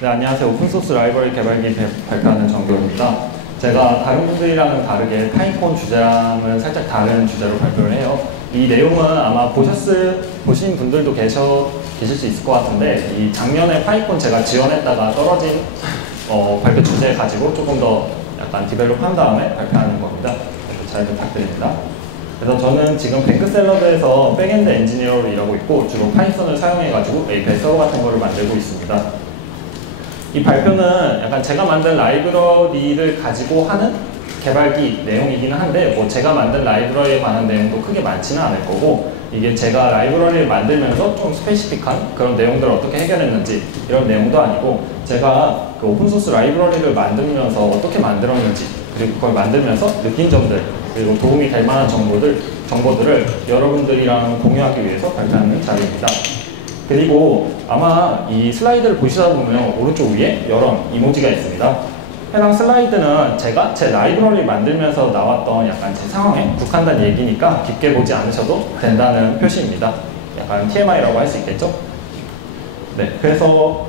네, 안녕하세요. 오픈소스 라이브러리 개발기 발표하는 정교입니다. 제가 다른 분들이랑은 다르게 파이콘 주제랑은 살짝 다른 주제로 발표를 해요. 이 내용은 아마 보신 분들도 계실 수 있을 것 같은데, 이 작년에 파이콘 제가 지원했다가 떨어진 발표 주제 가지고 조금 더 약간 디벨롭한 다음에 발표하는 겁니다. 잘 부탁드립니다. 그래서 저는 지금 뱅크샐러드에서 백엔드 엔지니어로 일하고 있고, 주로 파이썬을 사용해가지고 API 서버 같은 거를 만들고 있습니다. 이 발표는 약간 제가 만든 라이브러리를 가지고 하는 개발기 내용이기는 한데, 뭐 제가 만든 라이브러리에 관한 내용도 크게 많지는 않을 거고, 이게 제가 라이브러리를 만들면서 좀 스페시픽한 그런 내용들을 어떻게 해결했는지 이런 내용도 아니고, 제가 그 오픈소스 라이브러리를 만들면서 어떻게 만들었는지, 그리고 그걸 만들면서 느낀 점들, 그리고 도움이 될 만한 정보들을 여러분들이랑 공유하기 위해서 발표하는 자리입니다. 그리고 아마 이 슬라이드를 보시다 보면 오른쪽 위에 여러 이모지가 있습니다. 해당 슬라이드는 제가 제 라이브러리 만들면서 나왔던 약간 제 상황에 국한된 얘기니까 깊게 보지 않으셔도 된다는 표시입니다. 약간 TMI라고 할 수 있겠죠? 네, 그래서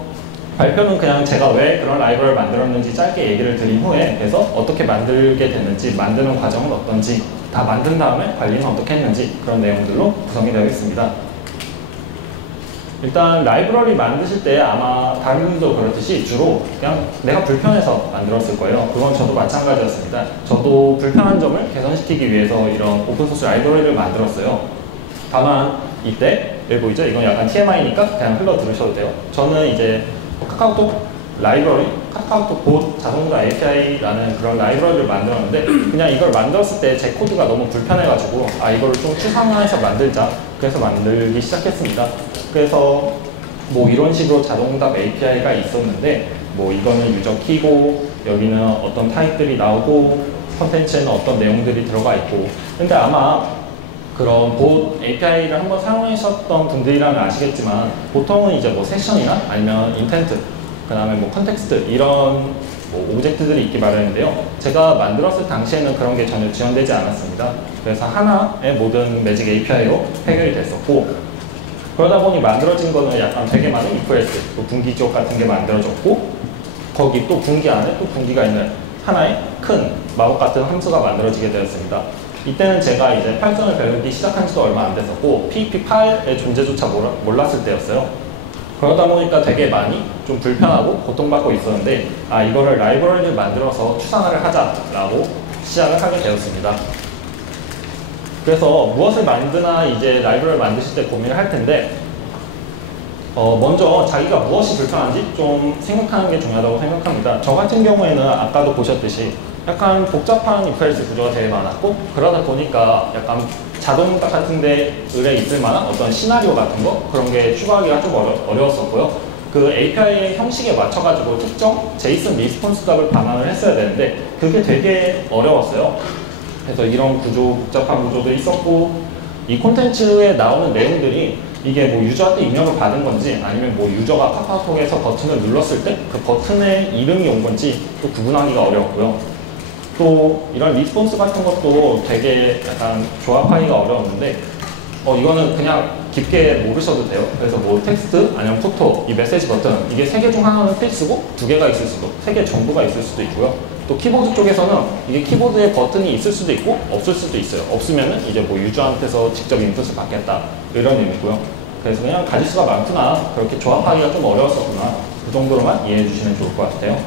발표는 그냥 제가 왜 그런 라이브러리를 만들었는지 짧게 얘기를 드린 후에, 그래서 어떻게 만들게 됐는지, 만드는 과정은 어떤지, 다 만든 다음에 관리는 어떻게 했는지 그런 내용들로 구성이 되어 있습니다. 일단 라이브러리 만드실 때 아마 다른 분들도 그렇듯이 주로 그냥 내가 불편해서 만들었을 거예요. 그건 저도 마찬가지였습니다. 저도 불편한 점을 개선시키기 위해서 이런 오픈소스 라이브러리를 만들었어요. 다만 이때 여기 보이죠? 이건 약간 TMI니까 그냥 흘러 들으셔도 돼요. 저는 이제 카카오톡 라이브러리, 카카오톡 봇 자동화 API라는 그런 라이브러리를 만들었는데, 그냥 이걸 만들었을 때 제 코드가 너무 불편해가지고 이걸 좀 추상화해서 만들자, 그래서 만들기 시작했습니다. 그래서 뭐 이런 식으로 자동답 API가 있었는데, 뭐 이거는 유저 키고, 여기는 어떤 타입들이 나오고, 컨텐츠에는 어떤 내용들이 들어가 있고. 근데 아마 그런 봇 API를 한번 사용하셨던 분들이라면 아시겠지만, 보통은 이제 뭐 세션이나 아니면 인텐트, 그 다음에 뭐 컨텍스트, 이런 뭐 오브젝트들이 있기 마련인데요. 제가 만들었을 당시에는 그런 게 전혀 지원되지 않았습니다. 그래서 하나의 모든 매직 API로 해결이 됐었고, 그러다 보니 만들어진 거는 약간 되게 많은 EQS, 또 분기 지옥 같은 게 만들어졌고, 거기 또 분기 안에 또 분기가 있는 하나의 큰 마법 같은 함수가 만들어지게 되었습니다. 이때는 제가 이제 파이썬을 배우기 시작한 지도 얼마 안 됐었고, PHP 파일의 존재조차 몰랐을 때였어요. 그러다 보니까 되게 많이 좀 불편하고 고통받고 있었는데, 이거를 라이브러리를 만들어서 추상화를 하자라고 시작을 하게 되었습니다. 그래서 무엇을 만드나 이제 라이브러리를 만드실 때 고민을 할 텐데, 먼저 자기가 무엇이 불편한지 좀 생각하는 게 중요하다고 생각합니다. 저 같은 경우에는 아까도 보셨듯이 약간 복잡한 EQS 구조가 되게 많았고, 그러다 보니까 약간 자동답 같은 데 의뢰 있을 만한 어떤 시나리오 같은 거, 그런 게 추가하기가 좀 어려웠었고요. 그 API의 형식에 맞춰가지고 특정 JSON 리스폰스 값을 반환을 했어야 되는데, 그게 되게 어려웠어요. 그래서 이런 복잡한 구조도 있었고, 이 콘텐츠에 나오는 내용들이 이게 뭐 유저한테 입력을 받은 건지, 아니면 뭐 유저가 카카오톡에서 버튼을 눌렀을 때 그 버튼에 이름이 온 건지 또 구분하기가 어려웠고요. 또 이런 리스폰스 같은 것도 되게 약간 조합하기가 어려웠는데, 이거는 그냥 깊게 모르셔도 돼요. 그래서 뭐 텍스트, 아니면 포토, 이 메시지 버튼, 이게 3개 중 하나는 필수고 2개가 있을 수도, 3개 전부가 있을 수도 있고요. 또 키보드 쪽에서는 이게 키보드에 버튼이 있을 수도 있고 없을 수도 있어요. 없으면은 이제 뭐 유저한테서 직접 인풋을 받겠다, 이런 의미고요. 그래서 그냥 가지수가 많구나, 그렇게 조합하기가 좀 어려웠었구나, 그 정도로만 이해해 주시면 좋을 것 같아요.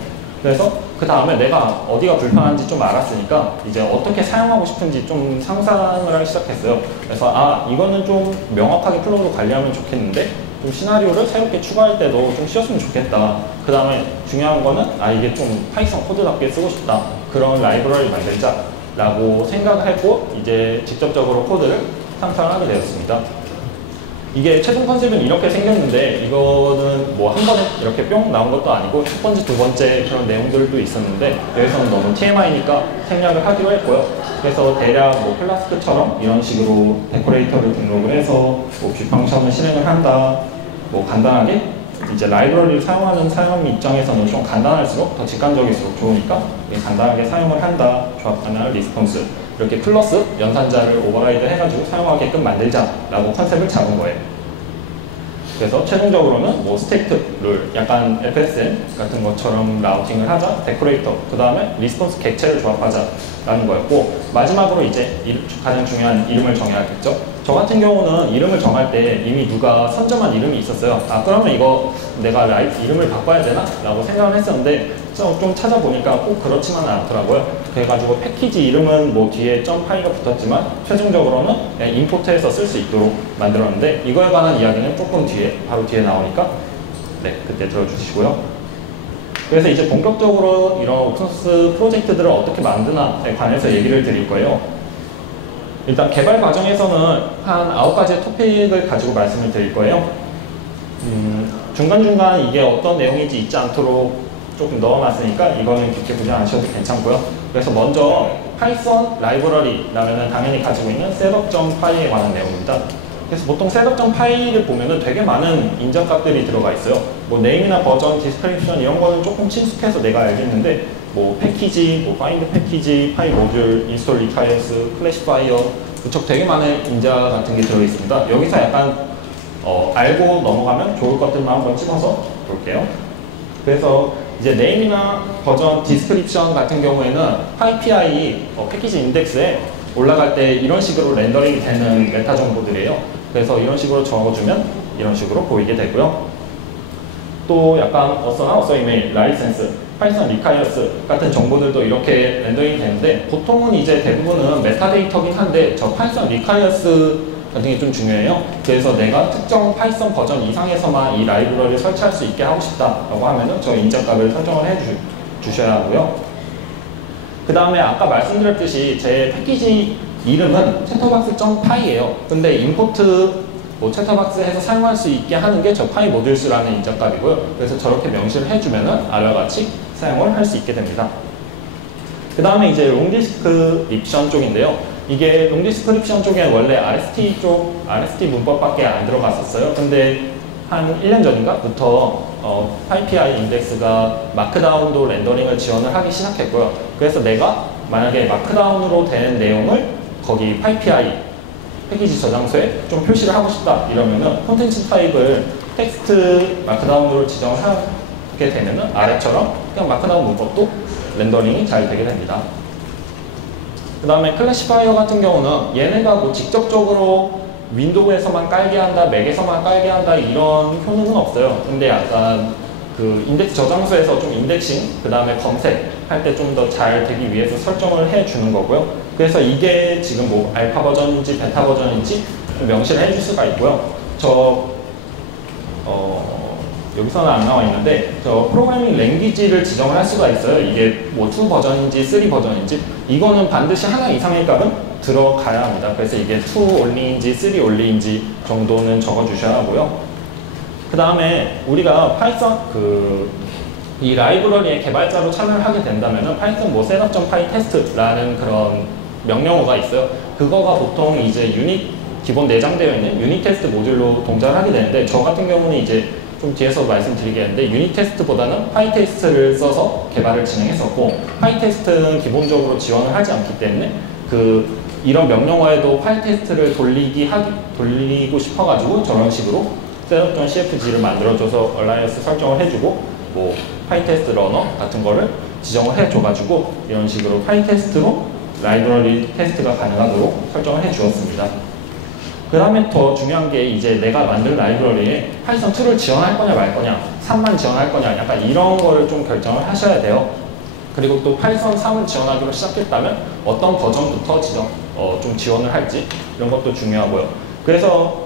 그래서 그 다음에 내가 어디가 불편한지 좀 알았으니까 이제 어떻게 사용하고 싶은지 좀 상상을 하기 시작했어요. 그래서 이거는 좀 명확하게 플로우로 관리하면 좋겠는데, 좀 시나리오를 새롭게 추가할 때도 좀 쉬웠으면 좋겠다. 그 다음에 중요한 거는 이게 좀 파이썬 코드답게 쓰고 싶다, 그런 라이브러리 만들자 라고 생각을 했고, 이제 직접적으로 코드를 상상을 하게 되었습니다. 이게 최종 컨셉은 이렇게 생겼는데, 이거는 뭐 한 번에 이렇게 뿅 나온 것도 아니고 첫 번째, 두 번째 그런 내용들도 있었는데, 여기서는 너무 TMI니까 생략을 하기로 했고요. 그래서 대략 뭐 플라스크처럼 이런 식으로 데코레이터를 등록을 해서 뭐 뷰 펑션을 실행을 한다, 뭐 간단하게 이제 라이브러리를 사용하는 사용 입장에서는 좀 간단할수록 더 직관적일수록 좋으니까 간단하게 사용을 한다, 조합 가능한 리스폰스, 이렇게 플러스 연산자를 오버라이드 해가지고 사용하게끔 만들자라고 컨셉을 잡은 거예요. 그래서 최종적으로는 뭐 스테이트를 약간 FSM 같은 것처럼 라우팅을 하자, 데코레이터, 그 다음에 리스폰스 객체를 조합하자라는 거였고, 마지막으로 이제 가장 중요한 이름을 정해야겠죠. 저 같은 경우는 이름을 정할 때 이미 누가 선점한 이름이 있었어요. 아, 그러면 이거 내가 이름을 바꿔야 되나? 라고 생각을 했었는데 좀 찾아보니까 꼭 그렇지만은 않더라고요. 그래가지고 패키지 이름은 뭐 뒤에 .파이가 붙었지만 최종적으로는 그냥 임포트해서 쓸 수 있도록 만들었는데, 이거에 관한 이야기는 조금 뒤에, 바로 뒤에 나오니까 네, 그때 들어주시고요. 그래서 이제 본격적으로 이런 오픈소스 프로젝트들을 어떻게 만드나에 관해서 얘기를 드릴 거예요. 일단 개발 과정에서는 한 9가지의 토픽을 가지고 말씀을 드릴 거예요. 중간중간 이게 어떤 내용인지 잊지 않도록 조금 넣어놨으니까 이거는 깊게 보지 않으셔도 괜찮고요. 그래서 먼저 파이썬 라이브러리라면 당연히 가지고 있는 셋업.py에 관한 내용입니다. 그래서 보통 셋업.py를 보면은 되게 많은 인정값들이 들어가 있어요. 뭐 네임이나 버전, 디스크립션 이런 거는 조금 친숙해서 내가 알겠는데, 뭐 패키지, 뭐 파인드 패키지, 파이 모듈, 인스톨 리콰이어스, 클래시파이어, 무척 되게 많은 인자 같은 게 들어 있습니다. 여기서 약간 알고 넘어가면 좋을 것들만 한번 찍어서 볼게요. 그래서 이제 네임이나 버전, 디스크립션 같은 경우에는 PyPI 패키지 인덱스에 올라갈 때 이런 식으로 렌더링이 되는 메타 정보들이에요. 그래서 이런 식으로 적어주면 이런 식으로 보이게 되고요. 또 약간 어서나 어서 이메일, 라이센스, 파이썬 리콰이어스 같은 정보들도 이렇게 렌더링이 되는데, 보통은 이제 대부분은 메타데이터긴 한데 저 파이썬 리콰이어스 같은 게 좀 중요해요. 그래서 내가 특정 파이썬 버전 이상에서만 이 라이브러리를 설치할 수 있게 하고 싶다라고 하면은 저 인정값을 설정을 주셔야 하고요. 그 다음에 아까 말씀드렸듯이 제 패키지 이름은 챗터박스.py예요. 근데 임포트 챗터박스에서 사용할 수 있게 하는 게 저 파이 모듈스라는 인정값이고요. 그래서 저렇게 명시를 해주면은 아래와 같이 사용을 할 수 있게 됩니다. 그 다음에 이제 롱디스크립션 쪽인데요. 이게 롱디스크립션 쪽에 원래 RST 문법밖에 안 들어갔었어요. 근데 한 1년 전인가부터 PyPI 인덱스가 마크다운도 렌더링을 지원을 하기 시작했고요. 그래서 내가 만약에 마크다운으로 된 내용을 거기 PyPI 패키지 저장소에 좀 표시를 하고 싶다 이러면은 콘텐츠 타입을 텍스트 마크다운으로 지정을 하게 되면은 아래처럼 그냥 마크다운 문법도 렌더링이 잘 되게 됩니다. 그 다음에 클래시파이어 같은 경우는 얘네가 뭐 직접적으로 윈도우에서만 깔게 한다, 맥에서만 깔게 한다 이런 효능은 없어요. 근데 약간 그 인덱스 저장소에서 좀 인덱싱, 그 다음에 검색할 때 좀 더 잘 되기 위해서 설정을 해주는 거고요. 그래서 이게 지금 뭐 알파 버전인지 베타 버전인지 명시를 해줄 수가 있고요. 여기서는 안 나와 있는데 저 프로그래밍 랭귀지를 지정을 할 수가 있어요. 이게 뭐 2 버전인지 3 버전인지 이거는 반드시 하나 이상의 값은 들어가야 합니다. 그래서 이게 2 only인지 3 only인지 정도는 적어 주셔야 하고요. 그 다음에 우리가 파이썬 이 라이브러리의 개발자로 참여를 하게 된다면은 파이썬 뭐 setup.py 테스트라는 그런 명령어가 있어요. 그거가 보통 이제 기본 내장되어 있는 유닛 테스트 모듈로 동작을 하게 되는데, 저 같은 경우는 이제 좀 뒤에서 말씀드리겠는데 유닛 테스트보다는 파이 테스트를 써서 개발을 진행했었고, 파이 테스트는 기본적으로 지원을 하지 않기 때문에 이런 명령어에도 파이 테스트를 돌리고 싶어가지고 저런 식으로 setup.cfg를 만들어줘서 얼라이언스 설정을 해주고, 뭐 파이 테스트 러너 같은 거를 지정을 해줘가지고 이런 식으로 파이 테스트로 라이브러리 테스트가 가능하도록 설정을 해주었습니다. 그 다음에 더 중요한 게 이제 내가 만든 라이브러리에 파이썬 2를 지원할 거냐 말 거냐, 3만 지원할 거냐, 약간 이런 거를 좀 결정을 하셔야 돼요. 그리고 또 파이썬 3을 지원하기로 시작했다면 어떤 버전부터 좀 지원을 할지 이런 것도 중요하고요. 그래서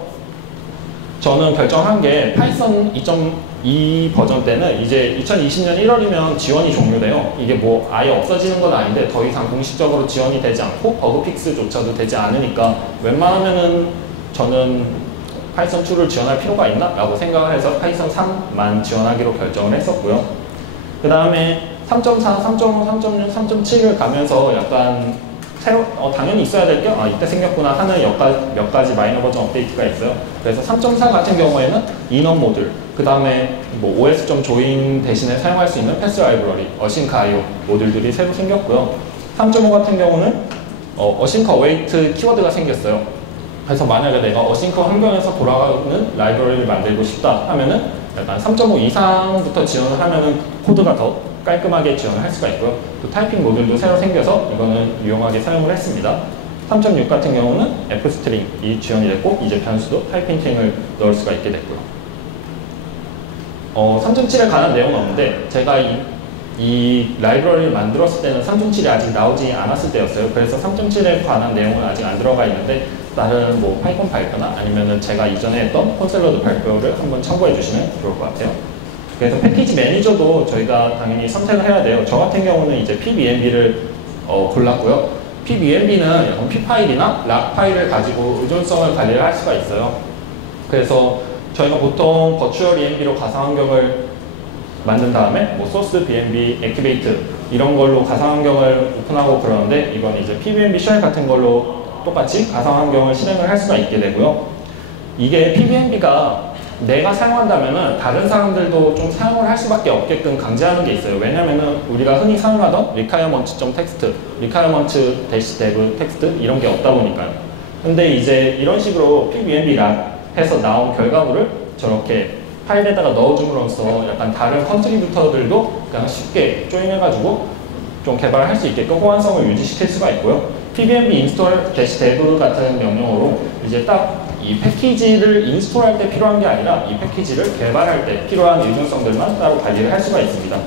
저는 결정한 게 파이썬 2.2 버전 때는 이제 2020년 1월이면 지원이 종료돼요. 이게 뭐 아예 없어지는 건 아닌데 더 이상 공식적으로 지원이 되지 않고 버그 픽스조차도 되지 않으니까 웬만하면은 저는 파이썬 2를 지원할 필요가 있나? 라고 생각을 해서 파이썬 3만 지원하기로 결정을 했었고요. 그 다음에 3.4, 3.5, 3.6, 3.7을 가면서 약간 당연히 있어야 될 게 이때 생겼구나 하는 몇 가지 마이너 버전 업데이트가 있어요. 그래서 3.4 같은 경우에는 인원 모듈, 그 다음에 뭐 os.join 대신에 사용할 수 있는 패스 라이브러리, async IO 모듈들이 새로 생겼고요. 3.5 같은 경우는 async await 키워드가 생겼어요. 그래서 만약에 내가 어싱크 환경에서 돌아가는 라이브러리를 만들고 싶다 하면은 약간 3.5 이상부터 지원을 하면은 코드가 더 깔끔하게 지원을 할 수가 있고요. 또 타이핑 모듈도 새로 생겨서 이거는 유용하게 사용을 했습니다. 3.6 같은 경우는 F스트링이 지원이 됐고 이제 변수도 타이핑 스트링을 넣을 수가 있게 됐고요. 3.7에 관한 내용은 없는데 제가 이 라이브러리를 만들었을 때는 3.7이 아직 나오지 않았을 때였어요. 그래서 3.7에 관한 내용은 아직 안 들어가 있는데 다른 뭐 파이콘 발표나 아니면은 제가 이전에 했던 콘셀러드 발표를 한번 참고해 주시면 좋을 것 같아요. 그래서 패키지 매니저도 저희가 당연히 선택을 해야 돼요. 저 같은 경우는 이제 pbmb를 골랐고요. pbmb는 p 파일이나 락 파일을 가지고 의존성을 관리를 할 수가 있어요. 그래서 저희가 보통 버추얼 env로 가상 환경을 만든 다음에 뭐 소스 bmb, 액티베이트 이런 걸로 가상 환경을 오픈하고 그러는데 이건 이제 pbmb 쉘 같은 걸로 똑같이 가상 환경을 실행을 할 수가 있게 되고요. 이게 pbmb가 내가 사용한다면은 다른 사람들도 좀 사용을 할 수밖에 없게끔 강제하는 게 있어요. 왜냐면은 우리가 흔히 사용하던 requirements.txt, requirements-dev text 이런 게 없다 보니까요. 근데 이제 이런 식으로 pbmb 해서 나온 결과물을 저렇게 파일에다가 넣어줌으로써 약간 다른 컨트리뷰터들도 그냥 쉽게 조인해가지고 좀 개발할 수 있게끔 호환성을 유지시킬 수가 있고요. pbmb install-dev 같은 명령어로 이제 딱 이 패키지를 인스톨할 때 필요한 게 아니라 이 패키지를 개발할 때 필요한 의존성들만 따로 관리를 할 수가 있습니다.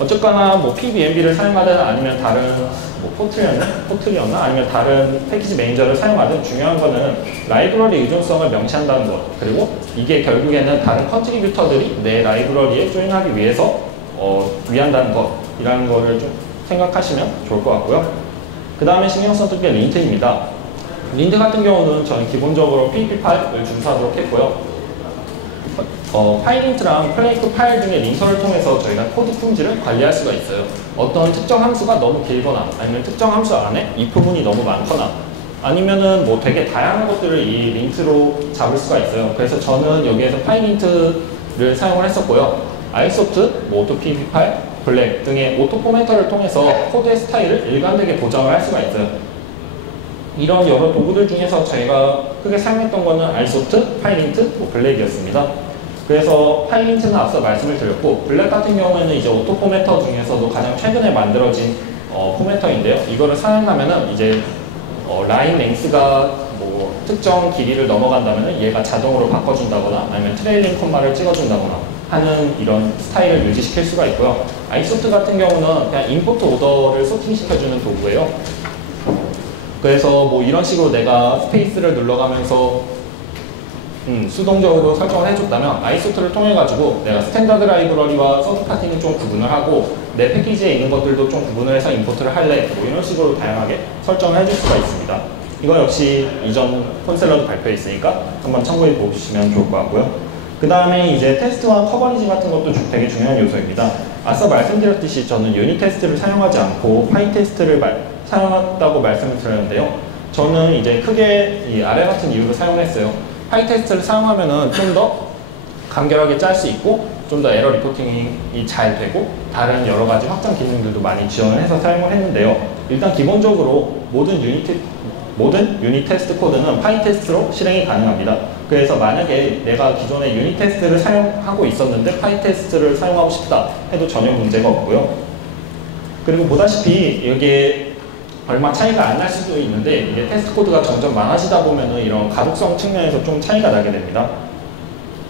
어쨌거나 뭐 pbmb를 사용하든 아니면 다른 뭐 포트리였나 아니면 다른 패키지 매니저를 사용하든 중요한 거는 라이브러리 의존성을 명시한다는 것, 그리고 이게 결국에는 다른 컨트리뷰터들이 내 라이브러리에 조인하기 위해서 위한다는 것이라는 거를 좀 생각하시면 좋을 것 같고요. 그 다음에 신경 써둘 게 린트입니다. 린트 같은 경우는 저는 기본적으로 PEP 파일을 준수하도록 했고요. 파일 린트랑 플레이크 파일 중에 린터를 통해서 저희가 코드 품질을 관리할 수가 있어요. 어떤 특정 함수가 너무 길거나 아니면 특정 함수 안에 이 부분이 너무 많거나 아니면은 뭐 되게 다양한 것들을 이 린트로 잡을 수가 있어요. 그래서 저는 여기에서 파일 린트를 사용을 했었고요. 아이소프트, 뭐 오토 PEP 파일, 블랙 등의 오토 포맷터를 통해서 코드의 스타일을 일관되게 보정을 할 수가 있어요. 이런 여러 도구들 중에서 저희가 크게 사용했던 거는 아이소프트, 파일린트, 블랙이었습니다. 그래서 파일린트는 앞서 말씀을 드렸고 블랙 같은 경우에는 이제 오토 포매터 중에서도 가장 최근에 만들어진 포매터인데요. 이거를 사용하면은 이제 라인 랭스가 뭐 특정 길이를 넘어간다면은 얘가 자동으로 바꿔준다거나 아니면 트레일링 콤마를 찍어준다거나 하는 이런 스타일을 유지시킬 수가 있고요. 아이소프트 같은 경우는 그냥 임포트 오더를 소팅시켜주는 도구예요. 그래서 뭐 이런 식으로 내가 스페이스를 눌러가면서 수동적으로 설정을 해줬다면 아이소프트를 통해 가지고 내가 스탠다드 라이브러리와 서드 파티는 좀 구분을 하고 내 패키지에 있는 것들도 좀 구분을 해서 임포트를 할래 뭐 이런 식으로 다양하게 설정을 해줄 수가 있습니다. 이거 역시 이전 콘셀러도 발표해 있으니까 한번 참고해 보시면 좋을 것 같고요. 그 다음에 이제 테스트와 커버리지 같은 것도 되게 중요한 요소입니다. 앞서 말씀드렸듯이 저는 유닛 테스트를 사용하지 않고 파이 테스트를 사용했다고 말씀을 드렸는데요. 저는 이제 크게 이 아래 같은 이유로 사용했어요. 파이 테스트를 사용하면은 좀 더 간결하게 짤 수 있고 좀 더 에러 리포팅이 잘 되고 다른 여러 가지 확장 기능들도 많이 지원을 해서 사용을 했는데요. 일단 기본적으로 모든 유닛 테스트 코드는 파이 테스트로 실행이 가능합니다. 그래서 만약에 내가 기존에 유닛 테스트를 사용하고 있었는데 파이 테스트를 사용하고 싶다 해도 전혀 문제가 없고요. 그리고 보다시피 여기에 얼마 차이가 안 날 수도 있는데 이게 테스트 코드가 점점 많아지다 보면은 이런 가독성 측면에서 좀 차이가 나게 됩니다.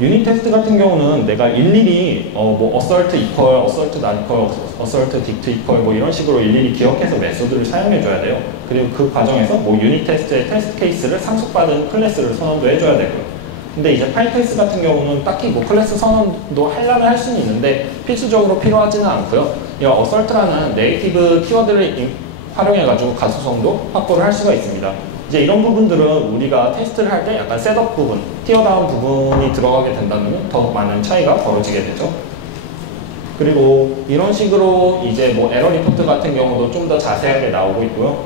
유닛 테스트 같은 경우는 내가 일일이 뭐 assert equal, assert not equal, assert dict equal 뭐 이런 식으로 일일이 기억해서 메소드를 사용해 줘야 돼요. 그리고 그 과정에서 뭐 유닛 테스트의 테스트 케이스를 상속받은 클래스를 선언도 해줘야 되고요. 근데 이제 파이 테스트 같은 경우는 딱히 뭐 클래스 선언도 하려면 할 수는 있는데 필수적으로 필요하지는 않고요. 이 assert라는 네이티브 키워드를 활용해가지고 가소성도 확보를 할 수가 있습니다. 이제 이런 부분들은 우리가 테스트를 할 때 약간 셋업 부분, 티어다운 부분이 들어가게 된다면 더 많은 차이가 벌어지게 되죠. 그리고 이런 식으로 이제 뭐 에러 리포트 같은 경우도 좀 더 자세하게 나오고 있고요.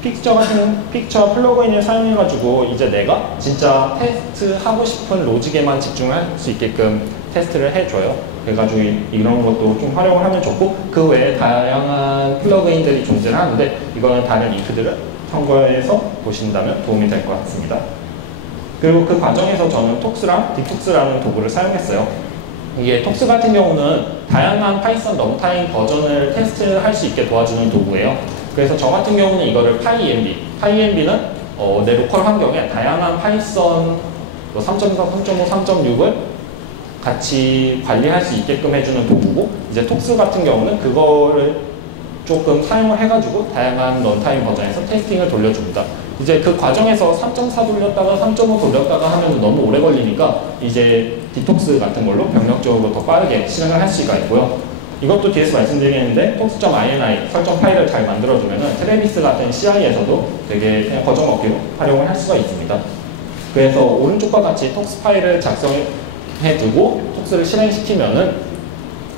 픽처 플러그인을 사용해가지고 이제 내가 진짜 테스트하고 싶은 로직에만 집중할 수 있게끔 테스트를 해줘요. 그래가지고 이런 것도 좀 활용을 하면 좋고 그 외에 다양한 플러그인들이 존재를 하는데 이거는 다른 링크들을 참고해서 보신다면 도움이 될 것 같습니다. 그리고 그 과정에서 저는 톡스랑 디톡스라는 도구를 사용했어요. 이게 톡스 같은 경우는 다양한 파이썬 런타임 버전을 테스트할 수 있게 도와주는 도구예요. 그래서 저 같은 경우는 이거를 파이엔비는 내 로컬 환경에 다양한 파이썬 3.4, 3.5, 3.6을 같이 관리할 수 있게끔 해주는 도구고, 이제 톡스 같은 경우는 그거를 조금 사용을 해가지고 다양한 런타임 버전에서 테스팅을 돌려줍니다. 이제 그 과정에서 3.4 돌렸다가 3.5 돌렸다가 하면 너무 오래 걸리니까 이제 디톡스 같은 걸로 병력적으로 더 빠르게 실행을 할 수가 있고요. 이것도 뒤에서 말씀드리겠는데 tox.ini 설정 파일을 잘 만들어주면 트래비스 같은 CI에서도 되게 그냥 거정 없기로 활용을 할 수가 있습니다. 그래서 오른쪽과 같이 톡스 파일을 작성해두고 톡스를 실행시키면은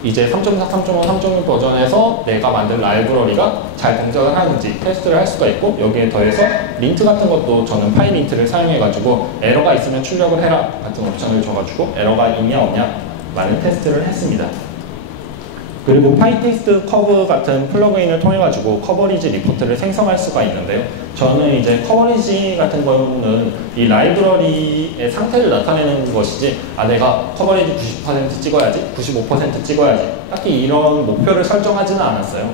이제 3.4, 3.5, 3.6 버전에서 내가 만든 라이브러리가 잘 동작을 하는지 테스트를 할 수가 있고, 여기에 더해서 린트 같은 것도 저는 파이 린트를 사용해가지고 에러가 있으면 출력을 해라 같은 옵션을 줘가지고 에러가 있냐 없냐 많은 테스트를 했습니다. 그리고 파이테스트 커브 같은 플러그인을 통해 가지고 커버리지 리포트를 생성할 수가 있는데요. 저는 이제 커버리지 같은 거는 이 라이브러리의 상태를 나타내는 것이지, 내가 커버리지 90% 찍어야지, 95% 찍어야지, 딱히 이런 목표를 설정하지는 않았어요.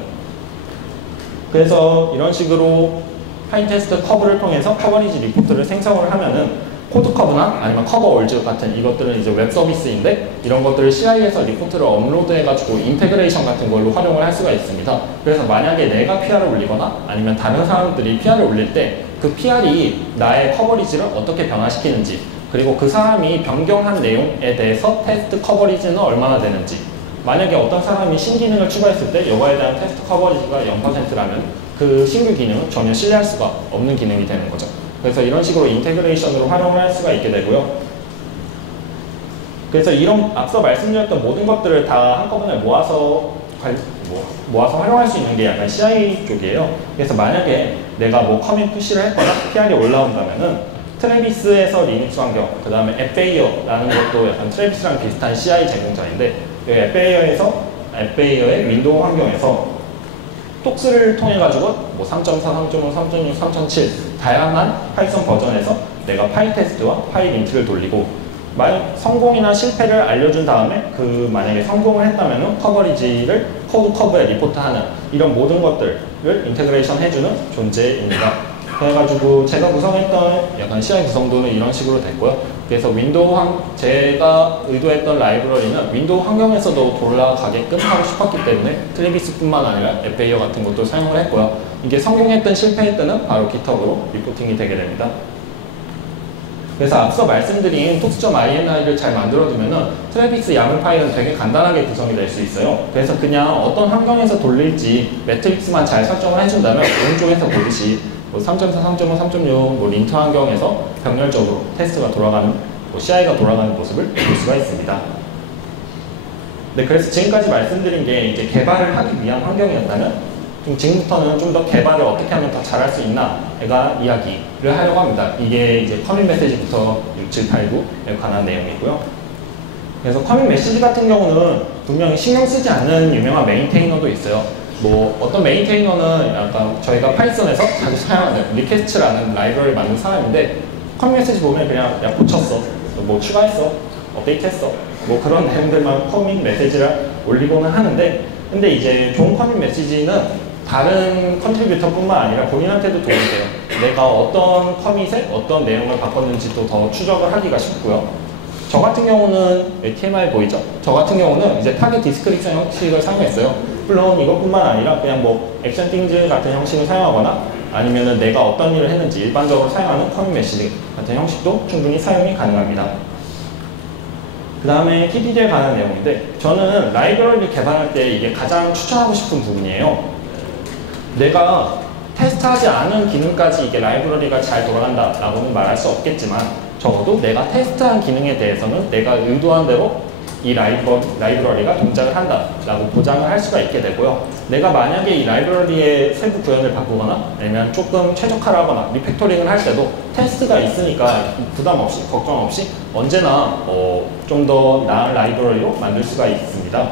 그래서 이런 식으로 파이테스트 커브를 통해서 커버리지 리포트를 생성을 하면은 코드 커브나 아니면 커버 올즈 같은 이것들은 이제 웹 서비스인데, 이런 것들을 CI에서 리포트를 업로드해가지고 인테그레이션 같은 걸로 활용을 할 수가 있습니다. 그래서 만약에 내가 PR을 올리거나 아니면 다른 사람들이 PR을 올릴 때 그 PR이 나의 커버리지를 어떻게 변화시키는지, 그리고 그 사람이 변경한 내용에 대해서 테스트 커버리지는 얼마나 되는지, 만약에 어떤 사람이 신기능을 추가했을 때 이거에 대한 테스트 커버리지가 0%라면 그 신규 기능은 전혀 신뢰할 수가 없는 기능이 되는 거죠. 그래서 이런 식으로 인테그레이션으로 활용을 할 수가 있게 되고요. 그래서 이런 앞서 말씀드렸던 모든 것들을 다 한꺼번에 모아서 활용할 수 있는 게 약간 CI 쪽이에요. 그래서 만약에 내가 뭐 커밋 푸시를 했거나 PR이 올라온다면은 트래비스에서 리눅스 환경, 그 다음에 앱베이어라는 것도 약간 트래비스랑 비슷한 CI 제공자인데, 앱베이어의 윈도우 환경에서 톡스를 통해 가지고 뭐 3.4, 3.5, 3.6, 3.7 다양한 파이썬 버전에서 내가 파이 테스트와 파이 린트를 돌리고, 만약 성공이나 실패를 알려준 다음에 그 만약에 성공을 했다면 커버리지를 코드 커브에 리포트하는 이런 모든 것들을 인테그레이션 해주는 존재입니다. 그래가지고 제가 구성했던 약간 CI 구성도는 이런 식으로 됐고요. 그래서 제가 의도했던 라이브러리는 윈도우 환경에서도 돌아가게끔 하고 싶었기 때문에 트래비스뿐만 아니라 앱베이어 같은 것도 사용을 했고요. 이게 성공했든 실패했든 바로 GitHub으로 리포팅이 되게 됩니다. 그래서 앞서 말씀드린 tox.ini를 잘 만들어두면은 트래비스 YAML 파일은 되게 간단하게 구성이 될 수 있어요. 그래서 그냥 어떤 환경에서 돌릴지 매트릭스만 잘 설정을 해준다면 오른쪽에서 보듯이 3.4, 3.5, 3.6 린트 환경에서 병렬적으로 테스트가 돌아가는, CI가 돌아가는 모습을 볼 수가 있습니다. 네, 그래서 지금까지 말씀드린 게 이제 개발을 하기 위한 환경이었다면, 지금부터는 좀 더 개발을 어떻게 하면 더 잘할 수 있나가 이야기를 하려고 합니다. 이게 이제 커밋 메시지부터 6789에 관한 내용이고요. 그래서 커밋 메시지 같은 경우는 분명히 신경 쓰지 않는 유명한 메인테이너도 있어요. 뭐 어떤 메인테이너는 약간 저희가 파이썬에서 자주 사용하는 리퀘스트라는 라이브러리를 만든 사람인데, 커밋 메시지 보면 그냥 야 고쳤어, 뭐 추가했어, 업데이트했어, 뭐 그런 내용들만 커밋 메시지를 올리고는 하는데, 근데 이제 좋은 커밋 메시지는 다른 컨트리뷰터뿐만 아니라 본인한테도 도움이 돼요. 내가 어떤 커밋에 어떤 내용을 바꿨는지도 더 추적을 하기가 쉽고요. 저 같은 경우는 TMI 보이죠? 저 같은 경우는 이제 타겟 디스크립션 형식을 사용했어요. 물론 이것뿐만 아니라 그냥 뭐 액션 띵즈 같은 형식을 사용하거나 아니면은 내가 어떤 일을 했는지 일반적으로 사용하는 커밋 메시지 같은 형식도 충분히 사용이 가능합니다. 그 다음에 TDD에 관한 내용인데, 저는 라이브러리를 개발할 때 이게 가장 추천하고 싶은 부분이에요. 내가 테스트하지 않은 기능까지 이게 라이브러리가 잘 돌아간다라고는 말할 수 없겠지만, 적어도 내가 테스트한 기능에 대해서는 내가 의도한 대로 이 라이브러리가 동작을 한다라고 보장을 할 수가 있게 되고요. 내가 만약에 이 라이브러리의 세부 구현을 바꾸거나 아니면 조금 최적화를 하거나 리팩토링을 할 때도 테스트가 있으니까 부담 없이, 걱정 없이 언제나 좀 더 나은 라이브러리로 만들 수가 있습니다.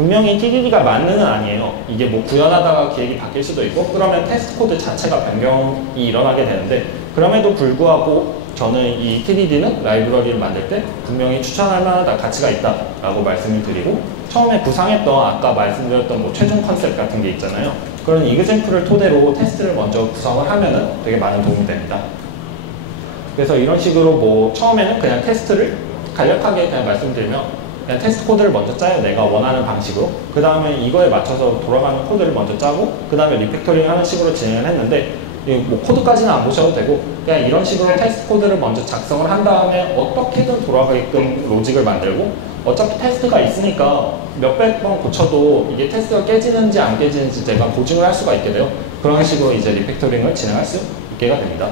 분명히 TDD가 맞는 아니에요. 이게 뭐 구현하다가 계획이 바뀔 수도 있고 그러면 테스트 코드 자체가 변경이 일어나게 되는데 그럼에도 불구하고 저는 이 TDD는 라이브러리를 만들 때 분명히 추천할 만하다, 가치가 있다 라고 말씀을 드리고 처음에 구상했던 아까 말씀드렸던 뭐 최종 컨셉 같은 게 있잖아요. 그런 이그젬플을 토대로 테스트를 먼저 구성을 하면은 되게 많은 도움이 됩니다. 그래서 이런 식으로 뭐 처음에는 그냥 테스트를 간략하게 그냥 말씀드리면 그냥 테스트 코드를 먼저 짜요. 내가 원하는 방식으로. 그 다음에 이거에 맞춰서 돌아가는 코드를 먼저 짜고 그 다음에 리팩토링 하는 식으로 진행을 했는데 뭐 코드까지는 안 보셔도 되고 그냥 이런 식으로 테스트 코드를 먼저 작성을 한 다음에 어떻게든 돌아가게끔 로직을 만들고 어차피 테스트가 있으니까 몇백 번 고쳐도 이게 테스트가 깨지는지 안 깨지는지 제가 보증을 할 수가 있게 돼요. 그런 식으로 이제 리팩토링을 진행할 수 있게 됩니다.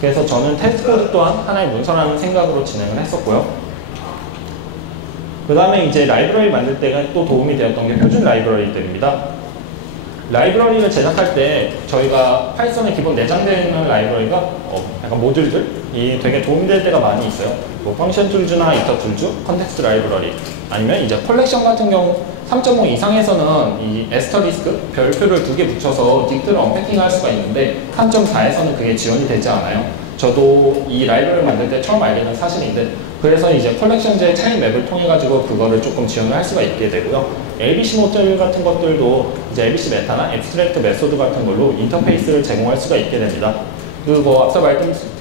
그래서 저는 테스트 코드 또한 하나의 문서라는 생각으로 진행을 했었고요. 그 다음에 이제 라이브러리 만들 때가 또 도움이 되었던 게 표준 라이브러리들입니다. 라이브러리를 제작할 때 저희가 파이썬에 기본 내장되어 있는 라이브러리가 약간 모듈들이 되게 도움이 될 때가 많이 있어요. 뭐 펑션 툴즈나 이터 툴즈, 컨텍스트 라이브러리 아니면 이제 컬렉션 같은 경우 3.5 이상에서는 이 에스터리스크 별표를 2개 붙여서 딕트를 언패킹할 수가 있는데 3.4에서는 그게 지원이 되지 않아요. 저도 이 라이브러리를 만들 때 처음 알게 된 사실인데 그래서 이제 컬렉션제 차인 맵을 통해 가지고 그거를 조금 지원을 할 수가 있게 되고요. ABC 모듈 같은 것들도 이제 ABC 메타나 앱스트랙트 메소드 같은 걸로 인터페이스를 제공할 수가 있게 됩니다. 그리고 앞서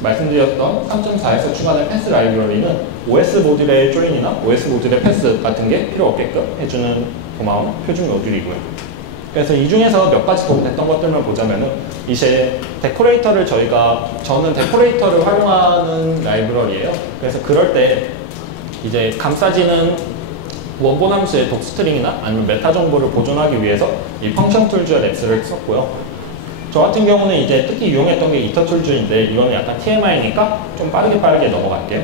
말씀드렸던 3.4에서 추가된 패스 라이브러리는 OS 모듈의 조인이나 OS 모듈의 패스 같은 게 필요 없게끔 해주는 고마운 표준 모듈이고요. 그래서 이 중에서 몇 가지 도움됐던 것들만 보자면은 이제 데코레이터를 저는 데코레이터를 활용하는 라이브러리예요. 그래서 그럴 때 이제 감싸지는 원본 함수의 독스트링이나 아니면 메타 정보를 보존하기 위해서 이 펑션 툴즈와 랩스를 썼고요. 저 같은 경우는 이제 특히 이용했던 게 이터 툴즈인데 이거는 약간 TMI니까 좀 빠르게 넘어갈게요.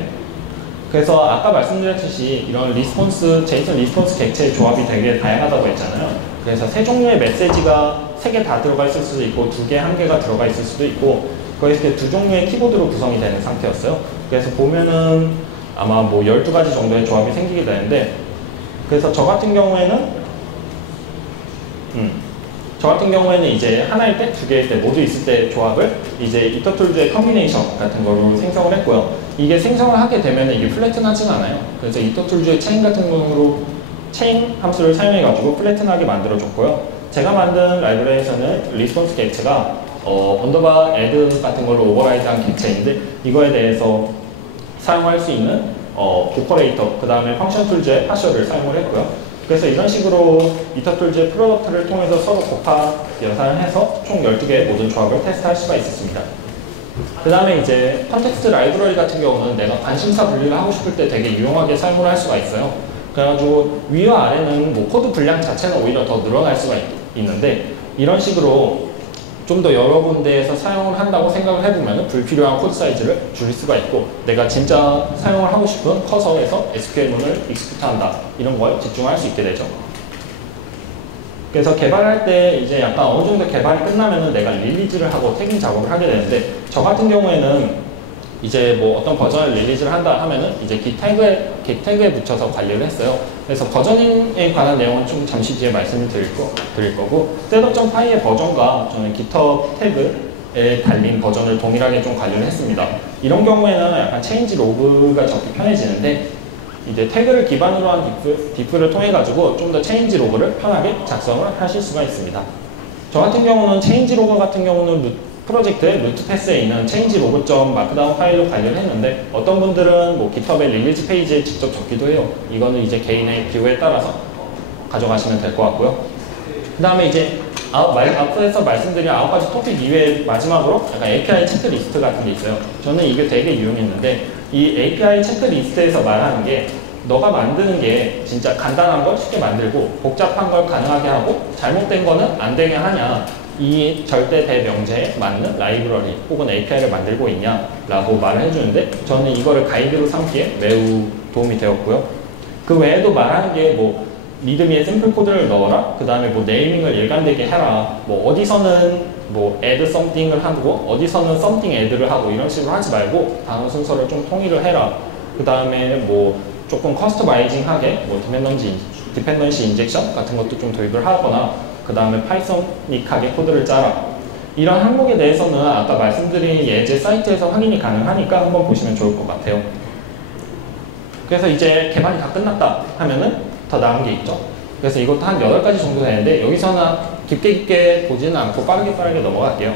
그래서 아까 말씀드렸듯이 이런 리스폰스, 제이슨 리스폰스 객체의 조합이 되게 다양하다고 했잖아요. 그래서 세 종류의 메시지가 3개 다 들어가 있을 수도 있고 2개, 1개가 들어가 있을 수도 있고 거기서 2종류의 키보드로 구성이 되는 상태였어요. 그래서 보면은 아마 뭐 12가지 정도의 조합이 생기게 되는데 그래서 저 같은 경우에는 이제 하나일 때, 2개일 때 모두 있을 때 조합을 이제 이터 툴즈의 컨비네이션 같은 거로 생성을 했고요. 이게 생성을 하게 되면 이게 플래튼하지는 않아요. 그래서 이터 툴즈의 체인 같은 경우로 체인 함수를 사용해가지고 플래튼하게 만들어줬고요. 제가 만든 라이브러리에서는 리스폰스 객체가 언더바 애드 같은 걸로 오버라이드한 객체인데 이거에 대해서 사용할 수 있는 오퍼레이터, 그 다음에 펑션 툴즈의 파셜을 사용을 했고요. 그래서 이런 식으로 이터 툴즈의 프로덕트를 통해서 서로 곱하 계산을 해서 총 12개의 모든 조합을 테스트할 수가 있었습니다. 그 다음에 이제 컨텍스트 라이브러리 같은 경우는 내가 관심사 분리를 하고 싶을 때 되게 유용하게 사용을 할 수가 있어요. 그래가지고 위와 아래는 뭐 코드 분량 자체는 오히려 더 늘어날 수가 있는데 이런 식으로 좀 더 여러 군데에서 사용을 한다고 생각을 해보면 불필요한 코드 사이즈를 줄일 수가 있고 내가 진짜 사용을 하고 싶은 커서에서 SQL문을 익스큐트 한다 이런 거에 집중할 수 있게 되죠. 그래서 개발할 때 이제 약간 어느 정도 개발이 끝나면은 내가 릴리즈를 하고 태깅 작업을 하게 되는데 저 같은 경우에는 이제 뭐 어떤 버전을 릴리즈를 한다 하면은 이제 git 태그에 붙여서 관리를 했어요. 그래서 버저닝에 관한 내용은 좀 잠시 뒤에 말씀을 드릴 거고 셋업.py의 버전과 저는 GitHub 태그에 달린 버전을 동일하게 좀 관리를 했습니다. 이런 경우에는 약간 체인지 로그가 적기 편해지는데 이제 태그를 기반으로 한 diff를 통해 가지고 좀 더 체인지 로그를 편하게 작성을 하실 수가 있습니다. 저 같은 경우는 체인지 로그 같은 경우는 프로젝트의 루트 패스에 있는 change log.markdown 파일로 관리를 했는데 어떤 분들은 뭐 GitHub의 릴리즈 페이지에 직접 적기도 해요. 이거는 이제 개인의 기호에 따라서 가져가시면 될 것 같고요. 그 다음에 이제 앞에서 말씀드린 9가지 토픽 이외에 마지막으로 약간 API 체크리스트 같은 게 있어요. 저는 이게 되게 유용했는데 이 API 체크리스트에서 말하는 게 너가 만드는 게 진짜 간단한 걸 쉽게 만들고 복잡한 걸 가능하게 하고 잘못된 거는 안 되게 하냐 이 절대 대명제에 맞는 라이브러리 혹은 API를 만들고 있냐라고 말을 해주는데 저는 이거를 가이드로 삼기에 매우 도움이 되었고요. 그 외에도 말하는 게 뭐 리드미에 샘플 코드를 넣어라, 그 다음에 뭐 네이밍을 일관되게 해라, 뭐 어디서는 뭐 add something을 하고 어디서는 something add를 하고 이런 식으로 하지 말고 단어 순서를 좀 통일을 해라. 그 다음에 뭐 조금 커스터마이징하게 뭐 디펜던지 디펜던시 인젝션 같은 것도 좀 도입을 하거나 그 다음에 파이썬닉하게 코드를 짜라. 이런 항목에 대해서는 아까 말씀드린 예제 사이트에서 확인이 가능하니까 한번 보시면 좋을 것 같아요. 그래서 이제 개발이 다 끝났다 하면은 더 나은 게 있죠. 그래서 이것도 한 8가지 정도 되는데 여기서는 깊게 보지는 않고 빠르게 넘어갈게요.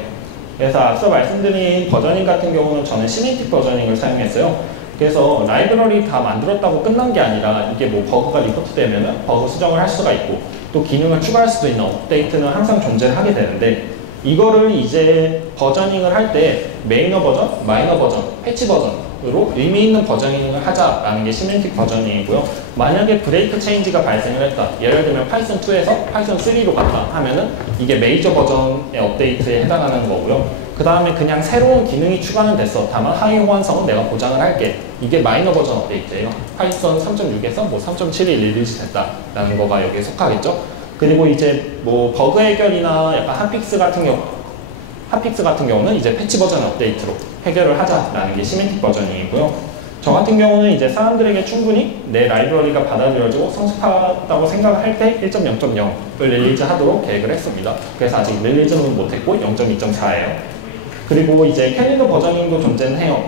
그래서 앞서 말씀드린 버저닝 같은 경우는 저는 시멘틱 버저닝을 사용했어요. 그래서 라이브러리 다 만들었다고 끝난 게 아니라 이게 뭐 버그가 리포트되면은 버그 수정을 할 수가 있고 또 기능을 추가할 수도 있는 업데이트는 항상 존재를 하게 되는데 이거를 이제 버저닝을 할 때 메이너 버전, 마이너 버전, 패치 버전으로 의미 있는 버저닝을 하자라는 게 시멘틱 버저닝이고요. 만약에 브레이크 체인지가 발생을 했다. 예를 들면 파이썬 2에서 파이썬 3로 갔다 하면은 이게 메이저 버전의 업데이트에 해당하는 거고요. 그 다음에 그냥 새로운 기능이 추가는 됐어. 다만 하위 호환성은 내가 보장을 할게. 이게 마이너 버전 업데이트예요. 파이썬 3.6에서 뭐 3.7이 릴리즈 됐다라는 거가 여기에 속하겠죠. 그리고 이제 뭐 버그 해결이나 약간 핫픽스 같은 경우는 이제 패치 버전 업데이트로 해결을 하자라는 게 시멘틱 버전이고요. 저 같은 경우는 이제 사람들에게 충분히 내 라이브러리가 받아들여지고 성숙하다고 생각을 할 때 1.0.0을 릴리즈 하도록 계획을 했습니다. 그래서 아직 릴리즈는 못했고 0.2.4예요. 그리고 이제 캘린더 버저닝도 존재는 해요.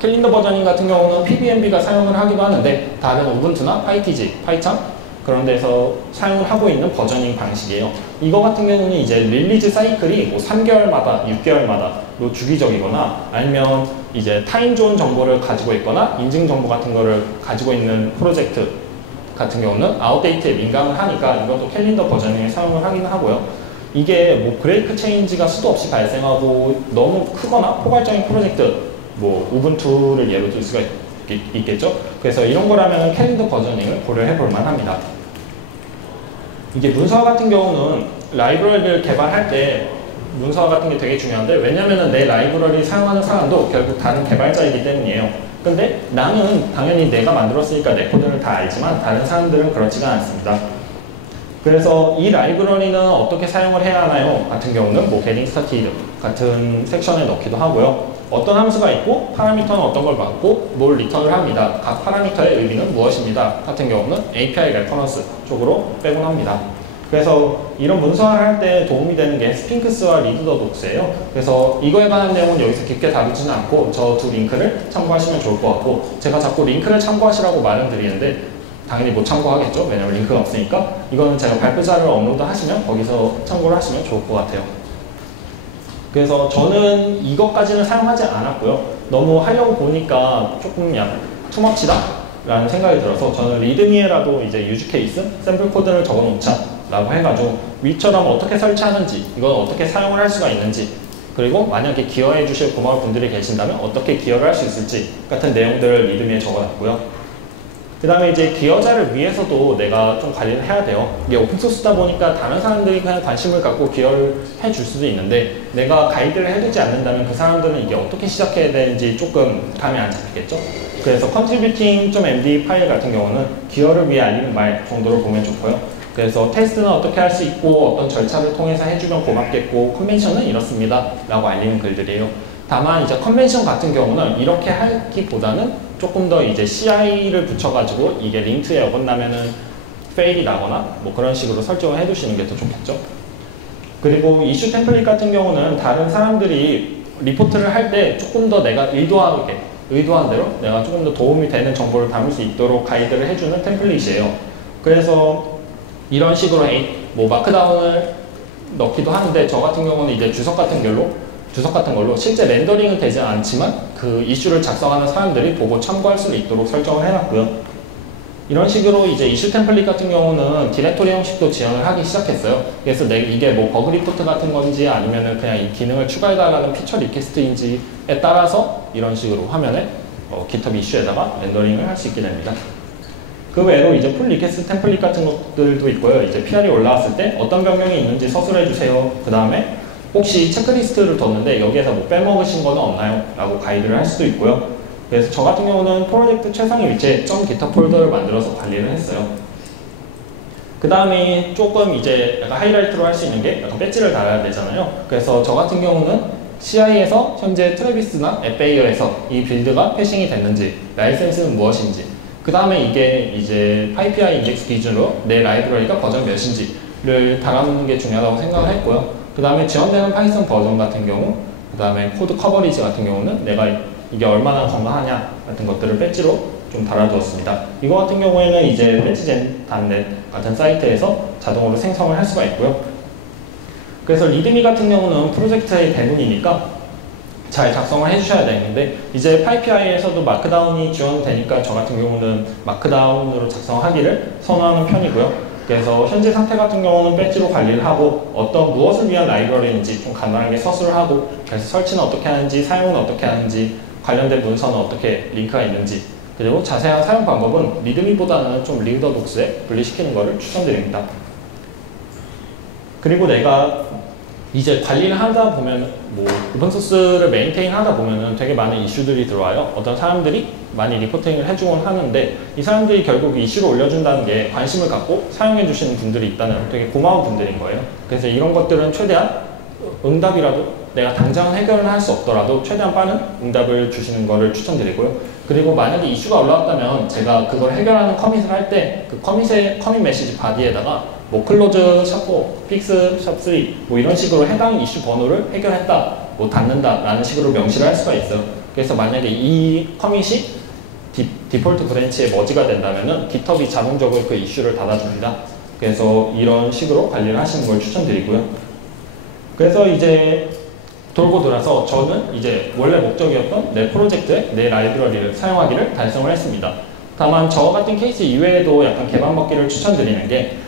캘린더 버저닝 같은 경우는 PBMB가 사용을 하기도 하는데 다른 우분투나 파이티지, 파이참 그런 데서 사용을 하고 있는 버저닝 방식이에요. 이거 같은 경우는 이제 릴리즈 사이클이 뭐 3개월마다, 6개월마다로 주기적이거나 아니면 이제 타임존 정보를 가지고 있거나 인증 정보 같은 거를 가지고 있는 프로젝트 같은 경우는 아웃데이트에 민감을 하니까 이것도 캘린더 버저닝에 사용을 하긴 하고요. 이게 뭐 브레이크 체인지가 수도 없이 발생하고 너무 크거나 포괄적인 프로젝트, 뭐 우분투를 예로 들 수가 있겠죠. 그래서 이런 거라면 캘린더 버저닝을 고려해 볼 만합니다. 이게 문서화 같은 경우는 라이브러리를 개발할 때 문서화 같은 게 되게 중요한데 왜냐면은 내 라이브러리 사용하는 사람도 결국 다른 개발자이기 때문이에요. 근데 나는 당연히 내가 만들었으니까 내 코드를 다 알지만 다른 사람들은 그렇지가 않습니다. 그래서 이 라이브러리는 어떻게 사용을 해야 하나요? 같은 경우는 뭐 getting started 같은 섹션에 넣기도 하고요. 어떤 함수가 있고 파라미터는 어떤 걸 받고 뭘 리턴을 합니다. 각 파라미터의 의미는 무엇입니다. 같은 경우는 API 레퍼런스 쪽으로 빼곤 합니다. 그래서 이런 문서화를 할 때 도움이 되는 게 스핑크스와 리드 더 독스예요. 그래서 이거에 관한 내용은 여기서 깊게 다루지는 않고 저 두 링크를 참고하시면 좋을 것 같고 제가 자꾸 링크를 참고하시라고 말은 드리는데 당연히 못 참고하겠죠. 왜냐면 링크가 없으니까. 이거는 제가 발표자를 업로드 하시면 거기서 참고를 하시면 좋을 것 같아요. 그래서 저는 이것까지는 사용하지 않았고요. 너무 하려고 보니까 조금 약간 투머치다 라는 생각이 들어서 저는 리드미에라도 이제 유즈 케이스, 샘플 코드를 적어 놓자 라고 해가지고 위처럼 어떻게 설치하는지, 이건 어떻게 사용을 할 수가 있는지, 그리고 만약에 기여해 주실 고마울 분들이 계신다면 어떻게 기여를 할 수 있을지 같은 내용들을 리드미에 적어놨고요. 그 다음에 이제 기여자를 위해서도 내가 좀 관리를 해야 돼요. 이게 오픈소스다 보니까 다른 사람들이 그냥 관심을 갖고 기여를 해줄 수도 있는데 내가 가이드를 해두지 않는다면 그 사람들은 이게 어떻게 시작해야 되는지 조금 감이 안 잡히겠죠? 그래서 contributing.md 파일 같은 경우는 기여를 위해 알리는 말 정도로 보면 좋고요. 그래서 테스트는 어떻게 할 수 있고 어떤 절차를 통해서 해주면 고맙겠고 컨벤션은 이렇습니다 라고 알리는 글들이에요. 다만 이제 컨벤션 같은 경우는 이렇게 하기보다는 조금 더 이제 CI를 붙여가지고 이게 링크에 어긋나면은 페일이 나거나 뭐 그런 식으로 설정을 해두시는 게 더 좋겠죠. 그리고 이슈 템플릿 같은 경우는 다른 사람들이 리포트를 할 때 조금 더 내가 의도한 대로 내가 조금 더 도움이 되는 정보를 담을 수 있도록 가이드를 해주는 템플릿이에요. 그래서 이런 식으로 뭐 마크다운을 넣기도 하는데 저 같은 경우는 이제 주석 같은 걸로 실제 렌더링은 되지 않지만 그 이슈를 작성하는 사람들이 보고 참고할 수 있도록 설정을 해놨고요. 이런 식으로 이제 이슈 템플릿 같은 경우는 디렉토리 형식도 지원을 하기 시작했어요. 그래서 이게 뭐 버그 리포트 같은 건지 아니면은 그냥 이 기능을 추가해달라는 피처 리퀘스트인지에 따라서 이런 식으로 화면에 GitHub 이슈에다가 렌더링을 할 수 있게 됩니다. 그 외로 이제 풀 리퀘스트 템플릿 같은 것들도 있고요. 이제 PR이 올라왔을 때 어떤 변경이 있는지 서술해 주세요. 그 다음에 혹시 체크리스트를 뒀는데 여기에서 뭐 빼먹으신 거는 없나요? 라고 가이드를 할 수도 있고요. 그래서 저 같은 경우는 프로젝트 최상위 위치에 .github 폴더를 만들어서 관리를 했어요. 그 다음에 조금 이제 약간 하이라이트로 할 수 있는 게 약간 배지를 달아야 되잖아요. 그래서 저 같은 경우는 CI에서 현재 트래비스나 앱베이어에서 이 빌드가 패싱이 됐는지, 라이센스는 무엇인지, 그 다음에 이게 이제 PyPI 인덱스 기준으로 내 라이브러리가 버전 몇인지를 달아놓는 게 중요하다고 생각을 했고요. 그 다음에 지원되는 파이썬 버전 같은 경우, 그 다음에 코드 커버리지 같은 경우는 내가 이게 얼마나 건강하냐 같은 것들을 배지로 좀 달아두었습니다. 이거 같은 경우에는 이제 배지젠.net 같은 사이트에서 자동으로 생성을 할 수가 있고요. 그래서 리드미 같은 경우는 프로젝트의 대문이니까 잘 작성을 해주셔야 되는데, 이제 PyPI에서도 마크다운이 지원되니까 저 같은 경우는 마크다운으로 작성하기를 선호하는 편이고요. 그래서 현재 상태 같은 경우는 배지로 관리를 하고 무엇을 위한 라이브러리인지 좀 간단하게 서술을 하고, 그래서 설치는 어떻게 하는지, 사용은 어떻게 하는지, 관련된 문서는 어떻게 링크가 있는지, 그리고 자세한 사용 방법은 리드미보다는 좀 리더독스에 분리시키는 것을 추천드립니다. 그리고 내가 이제 관리를 하다 보면 오픈소스를 메인테인 하다 보면은 되게 많은 이슈들이 들어와요. 어떤 사람들이 많이 리포팅을 해주곤 하는데, 이 사람들이 결국 이슈를 올려준다는 게 관심을 갖고 사용해 주시는 분들이 있다는 되게 고마운 분들인 거예요. 그래서 이런 것들은 최대한 응답이라도 내가 당장 해결은 할 수 없더라도 최대한 빠른 응답을 주시는 것을 추천드리고요. 그리고 만약에 이슈가 올라왔다면 제가 그걸 해결하는 커밋을 할 때 그 커밋 메시지 바디에다가 클로즈 샵4, 픽스 샵3 이런 식으로 해당 이슈 번호를 해결했다, 닫는다 라는 식으로 명시를 할 수가 있어요. 그래서 만약에 이 커밋이 디폴트 브랜치에 머지가 된다면은 GitHub이 자동적으로 그 이슈를 닫아줍니다. 그래서 이런 식으로 관리를 하시는 걸 추천드리고요. 그래서 이제 돌고 돌아서 저는 이제 원래 목적이었던 내 프로젝트에 내 라이브러리를 사용하기를 달성을 했습니다. 다만 저 같은 케이스 이외에도 약간 개방 먹기를 추천드리는 게,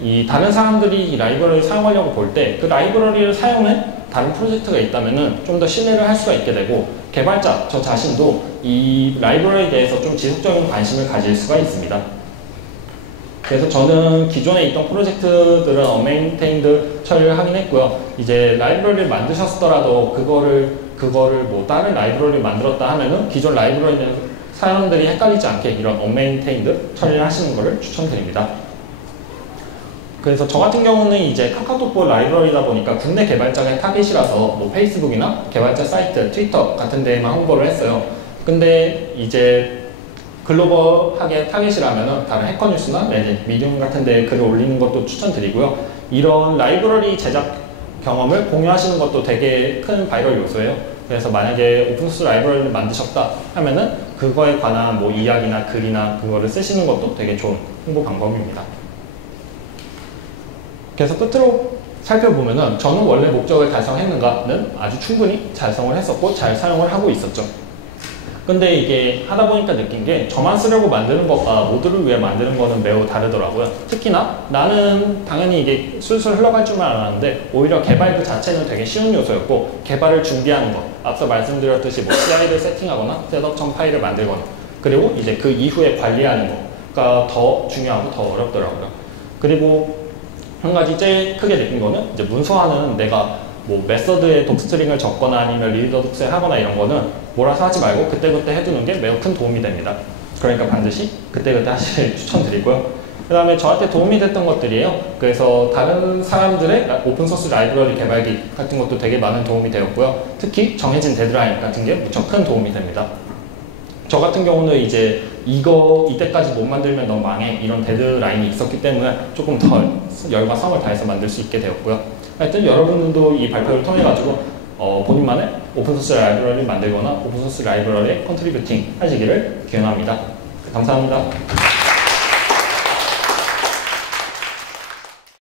이 다른 사람들이 이 라이브러리를 사용하려고 볼 때 그 라이브러리를 사용한 다른 프로젝트가 있다면은 좀 더 신뢰를 할 수가 있게 되고, 개발자 저 자신도 이 라이브러리에 대해서 좀 지속적인 관심을 가질 수가 있습니다. 그래서 저는 기존에 있던 프로젝트들은 unmaintained 처리를 하긴 했고요. 이제 라이브러리를 만드셨더라도 그거를 다른 라이브러리를 만들었다 하면은 기존 라이브러리는 사람들이 헷갈리지 않게 이런 unmaintained 처리를 하시는 것을 추천드립니다. 그래서 저 같은 경우는 이제 카카오톡 라이브러리다 보니까 국내 개발자의 타깃이라서 페이스북이나 개발자 사이트, 트위터 같은 데에만 홍보를 했어요. 근데 이제 글로벌하게 타깃이라면 다른 해커뉴스나 레딧, 미디움 같은 데에 글을 올리는 것도 추천드리고요. 이런 라이브러리 제작 경험을 공유하시는 것도 되게 큰 바이럴 요소예요. 그래서 만약에 오픈소스 라이브러리를 만드셨다 하면은 그거에 관한 이야기나 글이나 그거를 쓰시는 것도 되게 좋은 홍보 방법입니다. 그래서 끝으로 살펴보면은 저는 원래 목적을 달성했는가는 아주 충분히 달성을 했었고 잘 사용을 하고 있었죠. 근데 이게 하다 보니까 느낀 게 저만 쓰려고 만드는 것과 모두를 위해 만드는 거는 매우 다르더라고요. 특히나 나는 당연히 이게 술술 흘러갈 줄만 알았는데 오히려 개발 그 자체는 되게 쉬운 요소였고, 개발을 준비하는 것, 앞서 말씀드렸듯이 CI를 세팅하거나 셋업점 파일을 만들거나, 그리고 이제 그 이후에 관리하는 거가 더 중요하고 더 어렵더라고요. 그리고 한 가지 제일 크게 느낀 거는 이제 문서화는 내가 메서드에 독스트링을 적거나 아니면 리더 독스를 하거나 이런 거는 몰아서 하지 말고 그때그때 해두는 게 매우 큰 도움이 됩니다. 그러니까 반드시 그때그때 하시길 추천드리고요. 그 다음에 저한테 도움이 됐던 것들이에요. 그래서 다른 사람들의 오픈소스 라이브러리 개발기 같은 것도 되게 많은 도움이 되었고요. 특히 정해진 데드라인 같은 게 무척 큰 도움이 됩니다. 저 같은 경우는 이제 이때까지 못 만들면 너 망해 이런 데드라인이 있었기 때문에 조금 더 열과 성을 다해서 만들 수 있게 되었고요. 하여튼 여러분들도 이 발표를 통해 가지고 본인만의 오픈소스 라이브러리를 만들거나 오픈소스 라이브러리에 컨트리뷰팅 하시기를 기원합니다. 감사합니다.